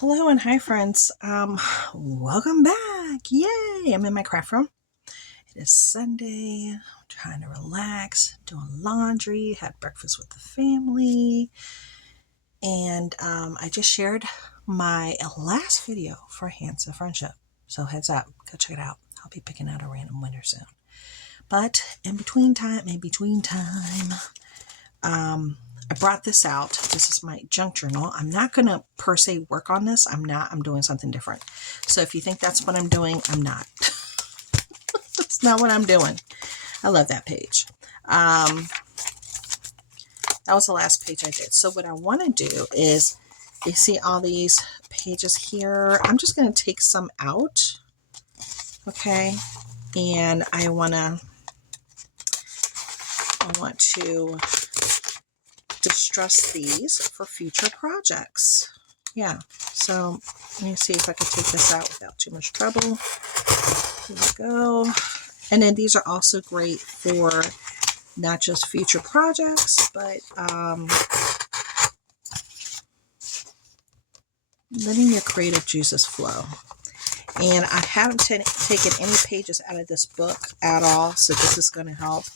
Hello and hi friends. Welcome back. Yay! I'm in my craft room. It is Sunday. I'm trying to relax, doing laundry, had breakfast with the family, and I just shared my last video for Hands of Friendship. So heads up, go check it out. I'll be picking out a random winner soon. But in between time, I brought this out. This is my junk journal. I'm not going to per se work on this. I'm doing something different. So if you think that's what I'm doing, I'm not. That's not what I'm doing. I love that page. That was the last page I did. So what I want to do is, you see all these pages here. I'm just going to take some out. Okay. And I want to distress these for future projects. Yeah, so let me see if I can take this out without too much trouble. Here we go. And then these are also great for not just future projects, but letting your creative juices flow. And I haven't taken any pages out of this book at all, so this is going to help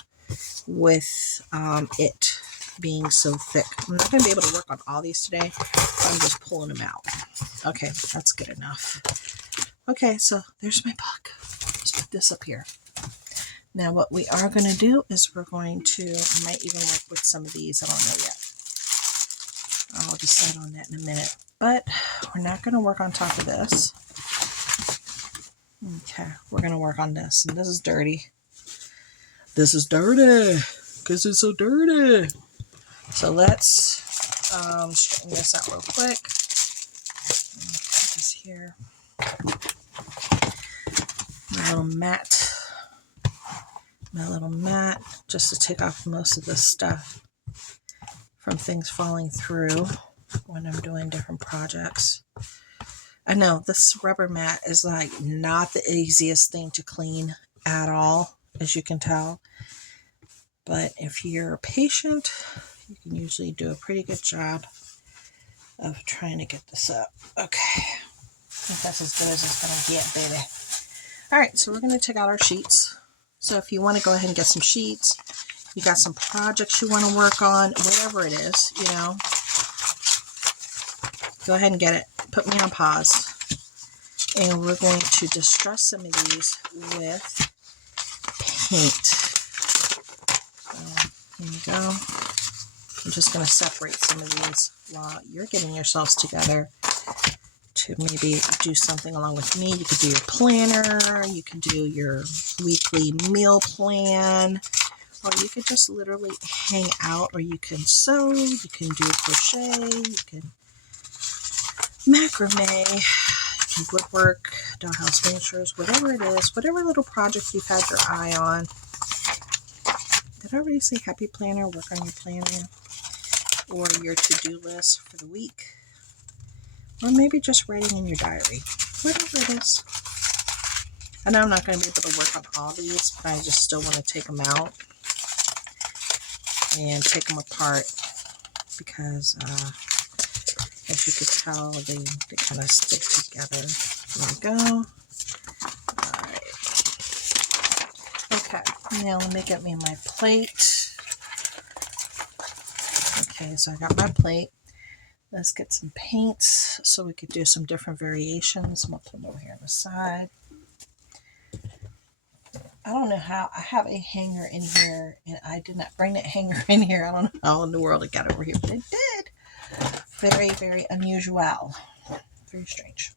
with it being so thick. I'm not going to be able to work on all these today, but I'm just pulling them out. Okay, that's good enough. Okay, so there's my book. Let's put this up here. Now what we are going to do is I might even work with some of these. I don't know yet. I'll decide on that in a minute. But we're not going to work on top of this. Okay, we're going to work on this. And this is dirty. This is dirty because it's so dirty. So let's straighten this out real quick. Put this here. My little mat, just to take off most of this stuff from things falling through when I'm doing different projects. I know this rubber mat is like not the easiest thing to clean at all, as you can tell. But if you're patient, you can usually do a pretty good job of trying to get this up. Okay. I think that's as good as it's going to get, baby. All right, so we're going to take out our sheets. So if you want to go ahead and get some sheets, you got some projects you want to work on, whatever it is, go ahead and get it. Put me on pause. And we're going to distress some of these with paint. So here you go. I'm just going to separate some of these while you're getting yourselves together to maybe do something along with me. You could do your planner, you can do your weekly meal plan, or you could just literally hang out, or you can sew, you can do crochet, you can macrame, you can woodwork, dollhouse miniatures, whatever it is, whatever little project you've had your eye on. Did I already say happy planner? Work on your planner or your to-do list for the week. Or maybe just writing in your diary. Whatever it is. I know I'm not going to be able to work on all these, but I just still want to take them out and take them apart because, as you could tell, they kind of stick together. There we go. Alright. Okay, now let me get me my plate. Okay, so I got my plate. Let's get some paints so we could do some different variations. I'm going to put them over here on the side. I don't know how. I have a hanger in here, and I did not bring that hanger in here. I don't know how in the world it got over here, but it did. Very, very unusual. Very strange.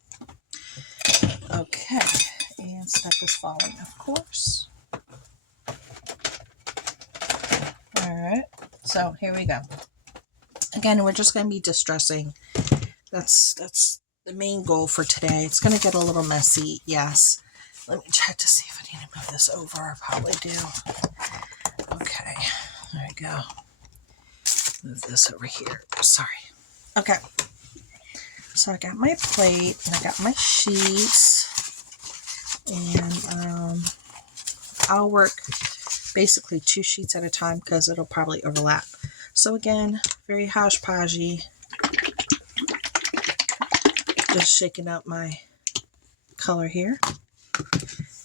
Okay, and stuff is falling, of course. Alright, so here we go. Again, we're just going to be distressing. That's the main goal for today. It's going to get a little messy, yes. Let me check to see if I need to move this over. I probably do. Okay, there we go. Move this over here. Sorry. Okay. So I got my plate and I got my sheets. And I'll work basically 2 sheets at a time because it'll probably overlap. So again, very hodgepodgey. just shaking up my color here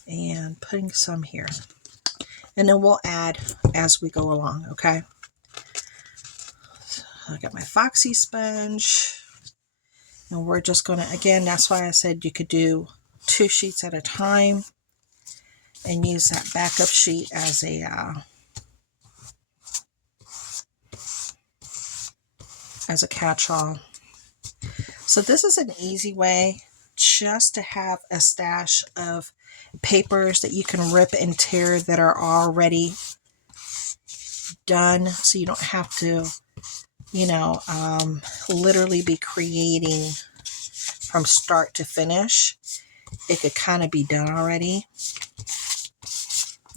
and putting some here. And then we'll add as we go along, okay? So I got my Foxy sponge. And we're just going to, again, that's why I said you could do 2 sheets at a time and use that backup sheet as a catch-all. So this is an easy way just to have a stash of papers that you can rip and tear that are already done, so you don't have to, you know, literally be creating from start to finish. It could kind of be done already.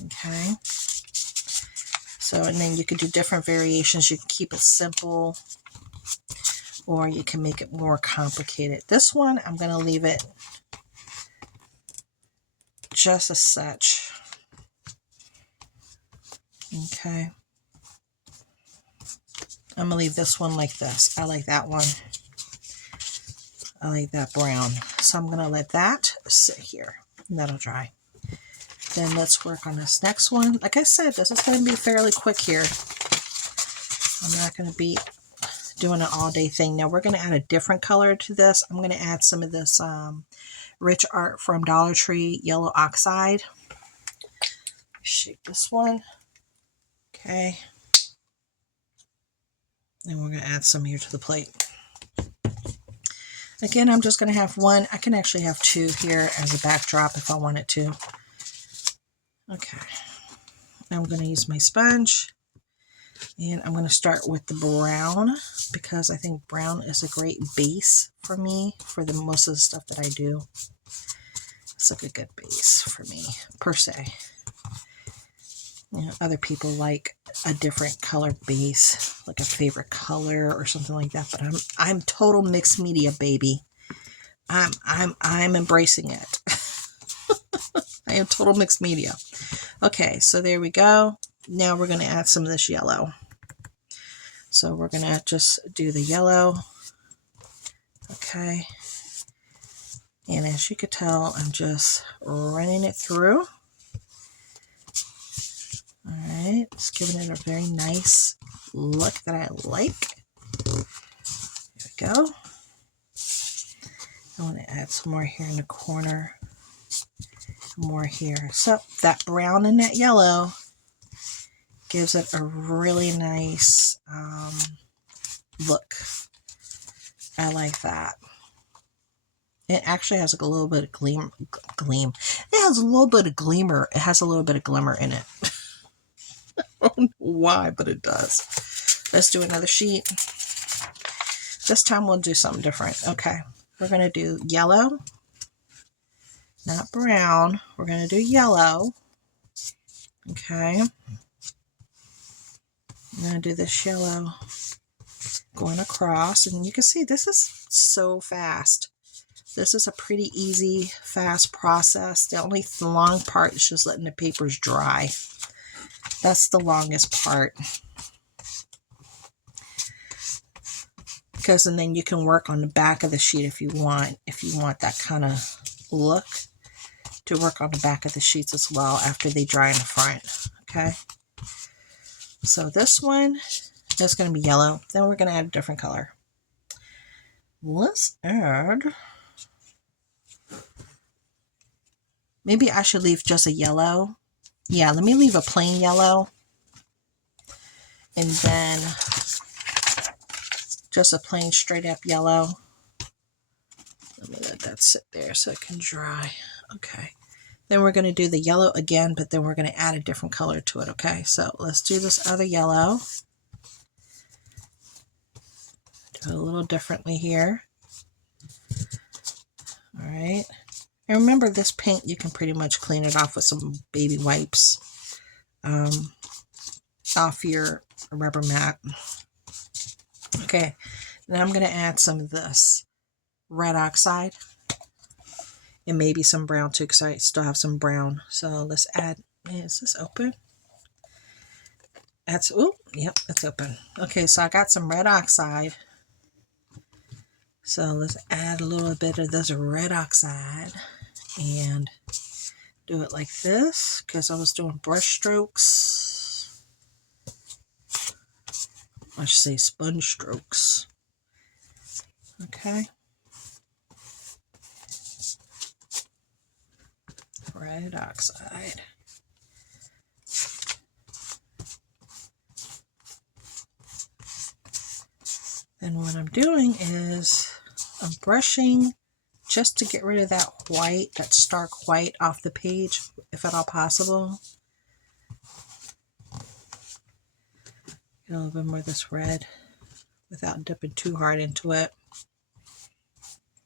Okay. So, and then you could do different variations. You can keep it simple, or you can make it more complicated. This one, I'm going to leave it just as such. Okay. I'm going to leave this one like this. I like that one. I like that brown. So I'm going to let that sit here and that'll dry. Then let's work on this next one. Like I said, this is going to be fairly quick here. I'm not going to be doing an all-day thing. Now we're going to add a different color to this. I'm going to add some of this Rich Art from Dollar Tree Yellow Oxide. Shake this one. Okay. And we're going to add some here to the plate. Again, I'm just going to have one. I can actually have 2 here as a backdrop if I wanted to. Okay. I'm going to use my sponge. And I'm going to start with the brown because I think brown is a great base for me for the most of the stuff that I do. It's like a good base for me, per se. You know, other people like a different color base, like a favorite color or something like that. But I'm total mixed media, baby. I'm embracing it. I am total mixed media. Okay, so there we go. Now we're going to add some of this yellow. So we're going to just do the yellow. Okay. And as you could tell, I'm just running it through. All right, just giving it a very nice look that I like. There we go. I want to add some more here in the corner. More here. So that brown and that yellow gives it a really nice look. I like that. It actually has like a little bit of gleam. It has a little bit of glimmer. It has a little bit of glimmer in it. I don't know why, but it does. Let's do another sheet. This time we'll do something different. Okay. We're going to do yellow. Not brown. We're going to do yellow. Okay. I'm going to do this yellow going across. And you can see this is so fast. This is a pretty easy, fast process. The only long part is just letting the papers dry. That's the longest part. Because and then you can work on the back of the sheet if you want that kind of look, to work on the back of the sheets as well after they dry in the front. Okay. So this one is going to be yellow. Then we're going to add a different color. Let's add, maybe I should leave just a yellow. Yeah, let me leave a plain yellow. And then just a plain straight up yellow. Let me let that sit there so it can dry. Okay. Then we're going to do the yellow again, but then we're going to add a different color to it. Okay. So let's do this other yellow. Do it a little differently here. All right. And remember, this paint, you can pretty much clean it off with some baby wipes off your rubber mat. Okay, now I'm going to add some of this red oxide and maybe some brown too, because I still have some brown. So let's add, is this open? That's, oh, yep, it's open. Okay, so I got some red oxide. So let's add a little bit of this red oxide and do it like this, because I was doing brush strokes. I should say sponge strokes. Okay. Red oxide. Then what I'm doing is I'm brushing just to get rid of that white, that stark white off the page, if at all possible. Get a little bit more of this red without dipping too hard into it.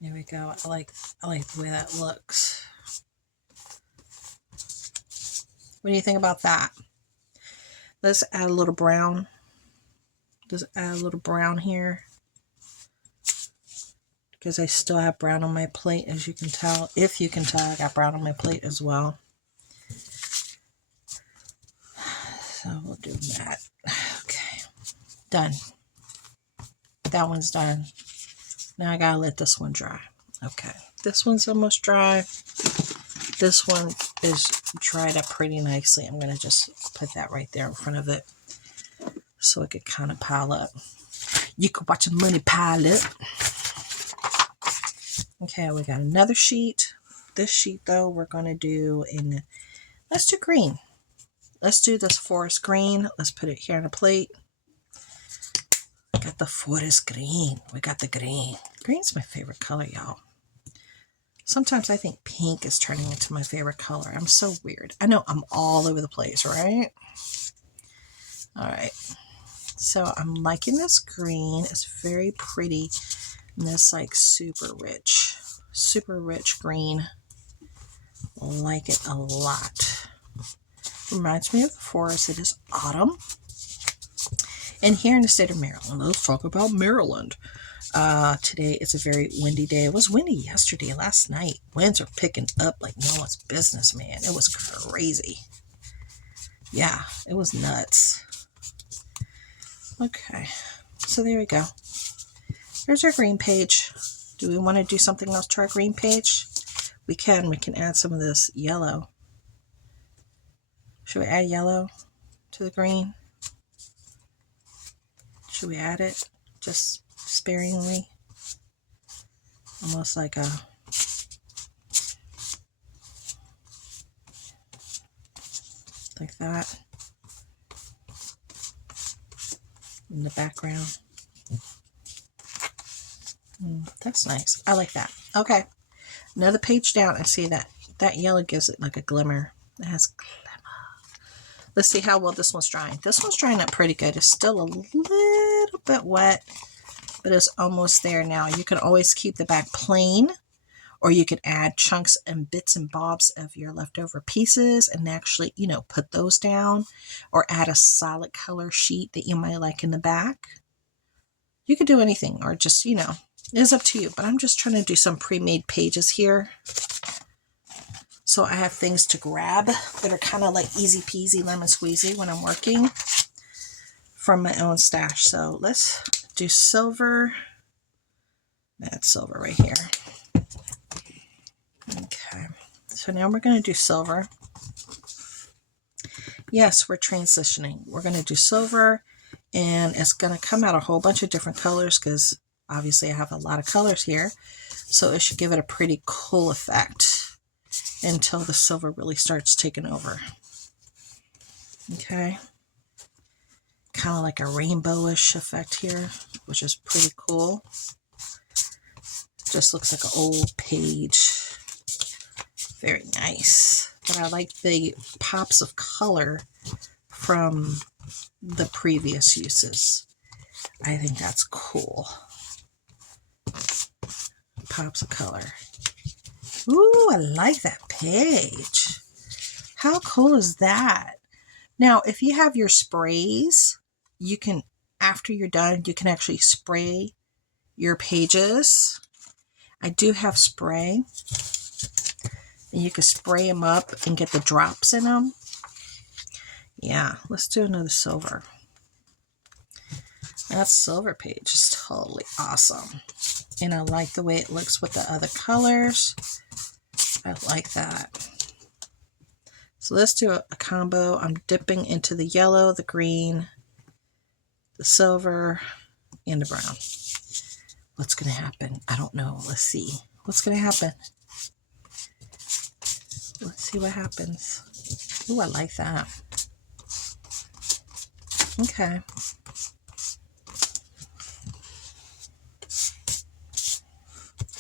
There we go. I like the way that looks. What do you think about that? Let's add a little brown. Just add a little brown here, because I still have brown on my plate, as you can tell. If you can tell, I got brown on my plate as well. So we'll do that. Okay, done. That one's done. Now I gotta let this one dry. Okay, this one's almost dry. This one is dried up pretty nicely. I'm gonna just put that right there in front of it so it could kind of pile up. You could watch the money pile up. Okay, we got another sheet. This sheet though, we're gonna do in, let's do green. Let's do this forest green. Let's put it here on a plate. We got the forest green. We got the green. Green's my favorite color, y'all. Sometimes I think pink is turning into my favorite color. I'm so weird. I know I'm all over the place, right? All right. So I'm liking this green. It's very pretty. And this like super rich green. Like it a lot. Reminds me of the forest. It is autumn. And here in the state of Maryland, let's talk about Maryland. Today it's a very windy day. It was windy yesterday, last night. Winds are picking up like no one's business, man. It was crazy. Yeah, it was nuts. Okay, so there we go. Here's our green page. Do we want to do something else to our green page? We can add some of this yellow. Should we add yellow to the green? Should we add it just sparingly? Almost like a like that in the background. That's nice. I like that. Okay, another page down. I see that yellow gives it like a glimmer. It has glimmer. Let's see how well this one's drying. This one's drying up pretty good. It's still a little bit wet, but it's almost there now. You can always keep the back plain, or you could add chunks and bits and bobs of your leftover pieces and actually, put those down, or add a solid color sheet that you might like in the back. You could do anything, or just, it is up to you. But I'm just trying to do some pre-made pages here. So I have things to grab that are kind of like easy peasy lemon squeezy when I'm working from my own stash. So let's do silver. That's silver right here. Okay, so now we're going to do silver. Yes, we're transitioning. We're going to do silver, and it's going to come out a whole bunch of different colors because obviously I have a lot of colors here. So it should give it a pretty cool effect until the silver really starts taking over. Okay, kind of like a rainbowish effect here, which is pretty cool. Just looks like an old page. Very nice. But I like the pops of color from the previous uses. I think that's cool. Pops of color. Ooh, I like that page. How cool is that? Now, if you have your sprays, you can, after you're done, you can actually spray your pages. I do have spray. And you can spray them up and get the drops in them. Yeah, let's do another silver. That silver page is totally awesome. And I like the way it looks with the other colors. I like that. So let's do a combo. I'm dipping into the yellow, the green, the silver, and the brown. What's going to happen? I don't know. Let's see. What's going to happen? Let's see what happens. Ooh, I like that. Okay.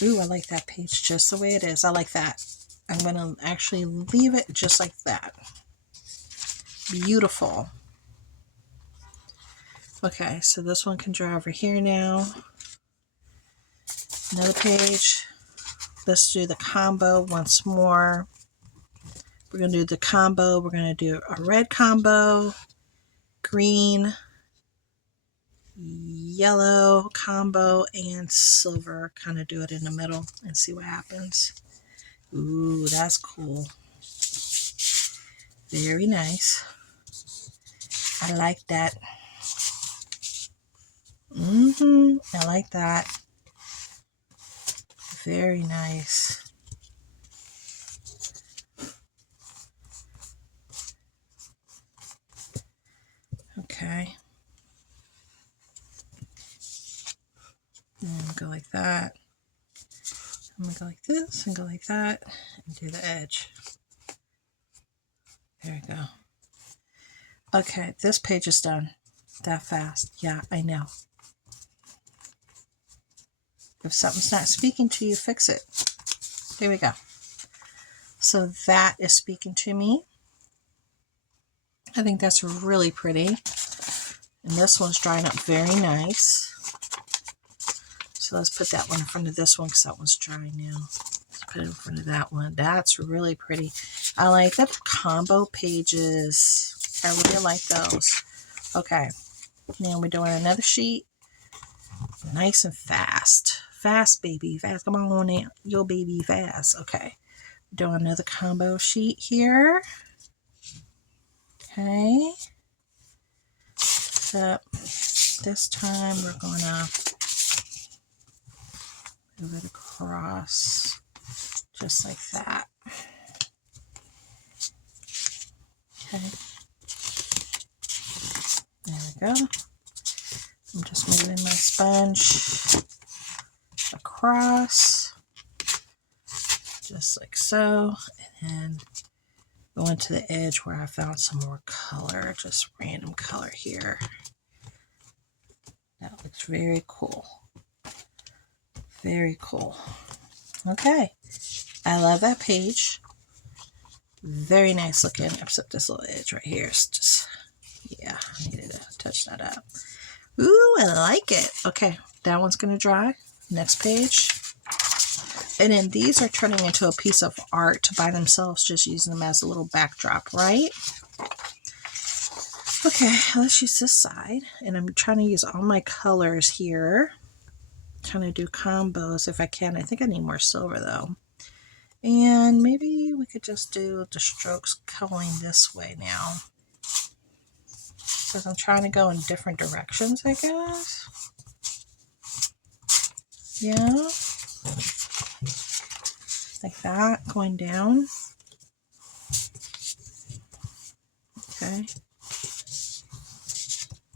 Ooh, I like that page just the way it is. I like that. I'm going to actually leave it just like that. Beautiful. Okay, so this one can dry over here now. Another page. Let's do the combo once more. We're going to do the combo. We're going to do a red combo, green, yellow combo, and silver. Kind of do it in the middle and see what happens. Ooh, that's cool. Very nice. I like that. I like that. Very nice. Okay. And go like that. I'm going to go like this and go like that and do the edge. There we go. Okay, this page is done. That fast. Yeah, I know. If something's not speaking to you, fix it. There we go. So that is speaking to me. I think that's really pretty. And this one's drying up very nice. So let's put that one in front of this one because that one's dry now. Let's put it in front of that one. That's really pretty. I like the combo pages. I really like those. Okay. Now we're doing another sheet. Nice and fast. Fast, baby. Fast. Come on now. Yo, baby, fast. Okay. Do another combo sheet here. Okay. So this time we're going to move it across just like that. Okay. There we go. I'm just moving my sponge across just like so, and then going to the edge where I found some more color, just random color here. That looks very cool. Very cool. Okay. I love that page. Very nice looking, except this little edge right here is just, yeah, I needed to touch that up. Ooh, I like it. Okay, that one's going to dry. Next page. And then these are turning into a piece of art by themselves, just using them as a little backdrop, right? Okay, let's use this side. And I'm trying to use all my colors here. Trying to do combos if I can. I think I need more silver though. And maybe we could just do the strokes going this way now. Because I'm trying to go in different directions, I guess. Yeah. Like that, going down. Okay.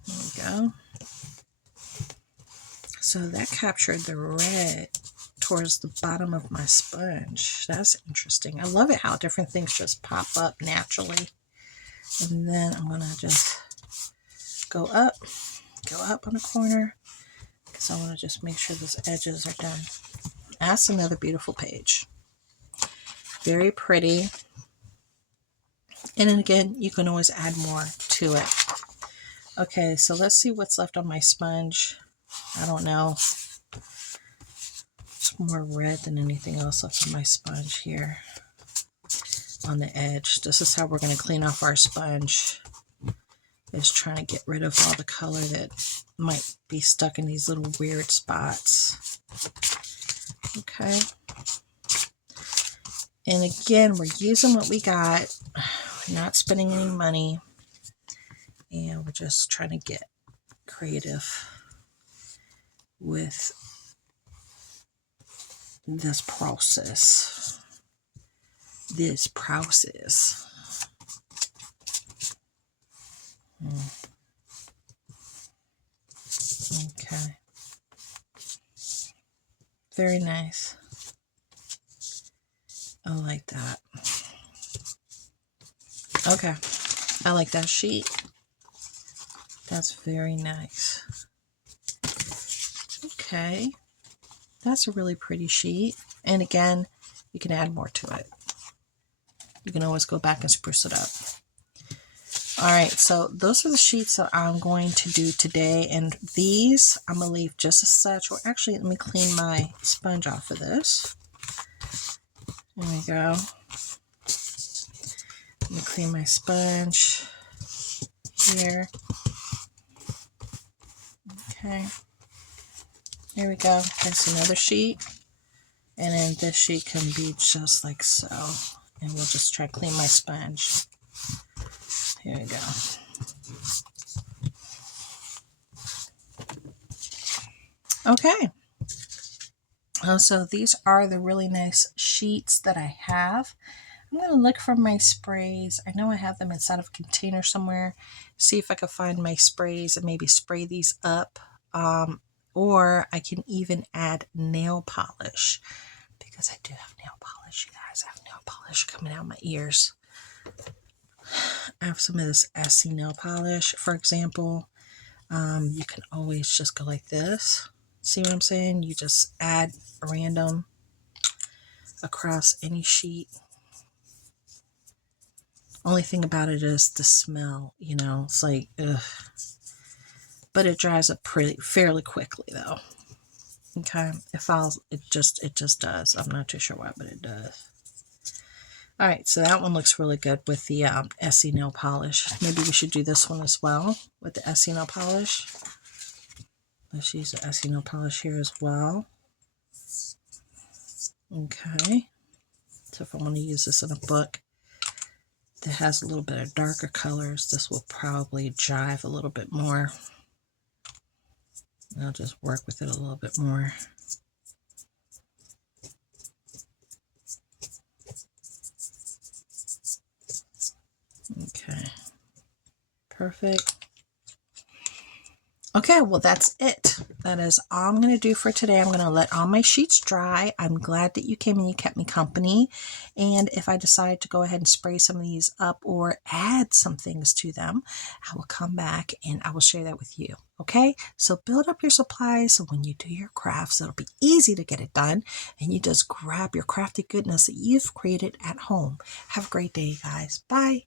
There we go. So that captured the red towards the bottom of my sponge. That's interesting. I love it how different things just pop up naturally. And then I'm going to just go up on the corner because I want to just make sure those edges are done. That's another beautiful page. Very pretty. And then again, you can always add more to it. Okay, so let's see what's left on my sponge. I don't know. It's more red than anything else left on my sponge here on the edge. This is how we're going to clean off our sponge. Is trying to get rid of all the color that might be stuck in these little weird spots. Okay. And again, we're using what we got. We're not spending any money. And we're just trying to get creative. with this process. Okay. Very nice. I like that. Okay. I like that sheet. That's very nice. Okay. That's a really pretty sheet. And again, you can add more to it. You can always go back and spruce it up. All right, so those are the sheets that I'm going to do today. And these, I'm going to leave just as such. Or actually, let me clean my sponge off of this. There we go. Let me clean my sponge here. Okay. There we go. There's another sheet. And then this sheet can be just like so. And we'll just try to clean my sponge. Here we go. Okay. So these are the really nice sheets that I have. I'm going to look for my sprays. I know I have them inside of a container somewhere. See if I can find my sprays and maybe spray these up. Or I can even add nail polish, because I do have nail polish, you guys. I have nail polish coming out of my ears. I have some of this SC nail polish, for example. You can always just go like this. See what I'm saying? You just add random across any sheet. Only thing about it is the smell, you know, it's like, ugh. But it dries up fairly quickly though. Okay, it just does. I'm not too sure why, but it does. All right, so that one looks really good with the SE nail polish. Maybe we should do this one as well with the SE nail polish. Let's use the SE nail polish here as well. Okay, so if I want to use this in a book that has a little bit of darker colors, this will probably jive a little bit more. I'll just work with it a little bit more. Okay, perfect. Okay, well, that's it. That is all I'm going to do for today. I'm going to let all my sheets dry. I'm glad that you came and you kept me company. And if I decide to go ahead and spray some of these up or add some things to them, I will come back and I will share that with you. Okay, so build up your supplies so when you do your crafts, it'll be easy to get it done. And you just grab your crafty goodness that you've created at home. Have a great day, guys. Bye.